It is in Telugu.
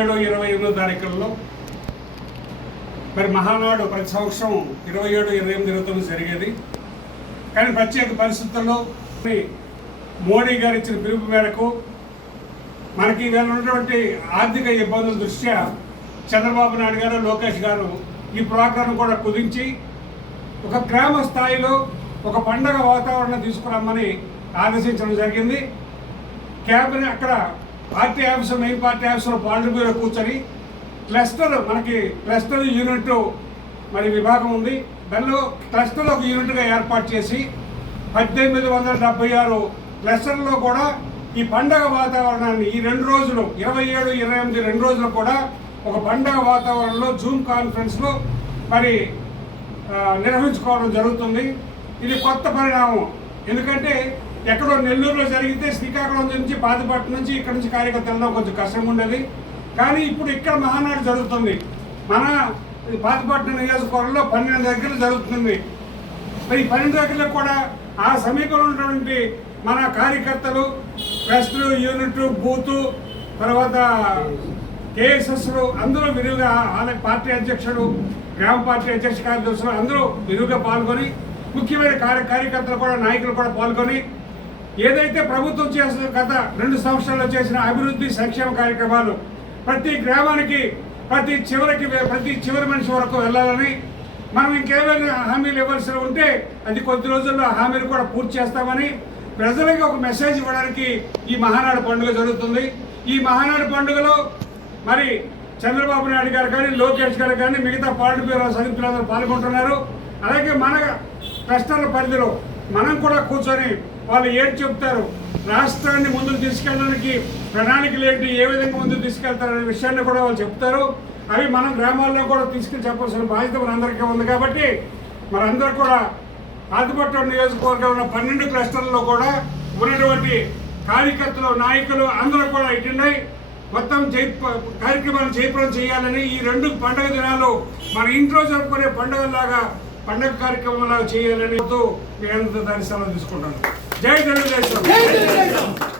27, 28 తారీఖుల్లో మరి మహానాడు ప్రతి సంవత్సరం 27, 28, 29 జరిగేది. కానీ ప్రత్యేక పరిస్థితుల్లో మోడీ గారు ఇచ్చిన పిలుపు మేరకు మనకి ఇవాళ ఉన్నటువంటి ఆర్థిక ఇబ్బందుల దృష్ట్యా చంద్రబాబు నాయుడు గారు, లోకేష్ గారు ఈ ప్రోగ్రాం కూడా కుదించి ఒక గ్రామ స్థాయిలో ఒక పండగ వాతావరణం తీసుకురామని ఆదేశించడం జరిగింది. క్యాబినెట్ అక్కడ పార్టీ ఆఫీసు, మెయిన్ పార్టీ ఆఫీసులో పాలిట్ బ్యూరో కూర్చొని మనకి క్లస్టర్ యూనిట్ మరి విభాగం ఉంది. దానిలో క్లస్టర్ ఒక యూనిట్గా ఏర్పాటు చేసి 1876 క్లస్టర్లో కూడా ఈ పండగ వాతావరణాన్ని ఈ 2 రోజులు 27, 28 2 రోజులు కూడా ఒక పండగ వాతావరణంలో జూమ్ కాన్ఫరెన్స్లో మరి నిర్వహించుకోవడం జరుగుతుంది. ఇది కొత్త పరిణామం. ఎందుకంటే ఎక్కడో నెల్లూరులో జరిగితే శ్రీకాకుళం నుంచి, పాతిపట్నం నుంచి, ఇక్కడ నుంచి కార్యకర్తల్లో కొంచెం కష్టంగా ఉండేది. కానీ ఇప్పుడు ఇక్కడ మహానాడు జరుగుతుంది. మన పాతిపట్నం నియోజకవర్గంలో 12 దగ్గరలు జరుగుతుంది. మరి 12 దగ్గరలో కూడా ఆ సమీపంలో ఉన్నటువంటి మన కార్యకర్తలు, ప్రెస్లు, యూనిట్, బూతు, తర్వాత కేఎస్ఎస్లు అందరూ విరివిగా, పార్టీ అధ్యక్షుడు, గ్రామ పార్టీ అధ్యక్ష కార్యదర్శులు అందరూ విరివిగా పాల్గొని, ముఖ్యమైన కార్యకర్తలు కూడా, నాయకులు కూడా పాల్గొని ఏదైతే ప్రభుత్వం చేసిన గత 2 సంవత్సరాల్లో చేసిన అభివృద్ధి సంక్షేమ కార్యక్రమాలు ప్రతి గ్రామానికి, ప్రతి చివరి మనిషి వరకు వెళ్ళాలని, మనం ఇంకేమైనా హామీలు ఇవ్వాల్సి ఉంటే అది కొద్ది రోజుల్లో హామీలు కూడా పూర్తి చేస్తామని ప్రజలకి ఒక మెసేజ్ ఇవ్వడానికి ఈ మహానాడు పండుగ జరుగుతుంది. ఈ మహానాడు పండుగలో మరి చంద్రబాబు నాయుడు గారు కానీ, లోకేష్ గారు కానీ, మిగతా పాలిట్ బ్యూరో సభ్యులందరూ పాల్గొంటున్నారు. అలాగే మన క్లస్టర్ల పరిధిలో మనం కూడా కూర్చొని వాళ్ళు ఏంటి చెప్తారు, రాష్ట్రాన్ని ముందుకు తీసుకెళ్ళడానికి ప్రణాళికలు ఏంటి, ఏ విధంగా ముందుకు తీసుకెళ్తారనే విషయాన్ని కూడా వాళ్ళు చెప్తారు. అవి మనం గ్రామాల్లో కూడా తీసుకుని చెప్పాల్సిన బాధ్యత మనందరికీ ఉంది. కాబట్టి మనందరూ కూడా పాతిపట్నం నియోజకవర్గంలో ఉన్న 12 క్లస్టర్లలో కూడా ఉన్నటువంటి కార్యకర్తలు, నాయకులు అందరూ కూడా ఇటున్నాయి. మొత్తం కార్యక్రమాన్ని జయప్రదం చేయాలని, ఈ 2 పండుగ దినాలు మన ఇంట్లో జరుపుకునే పండుగ కార్యక్రమంలాగా చేయాలని మీ అందరితో దాని సెలవు తీసుకుంటాను. జై తెలుగుదేశం.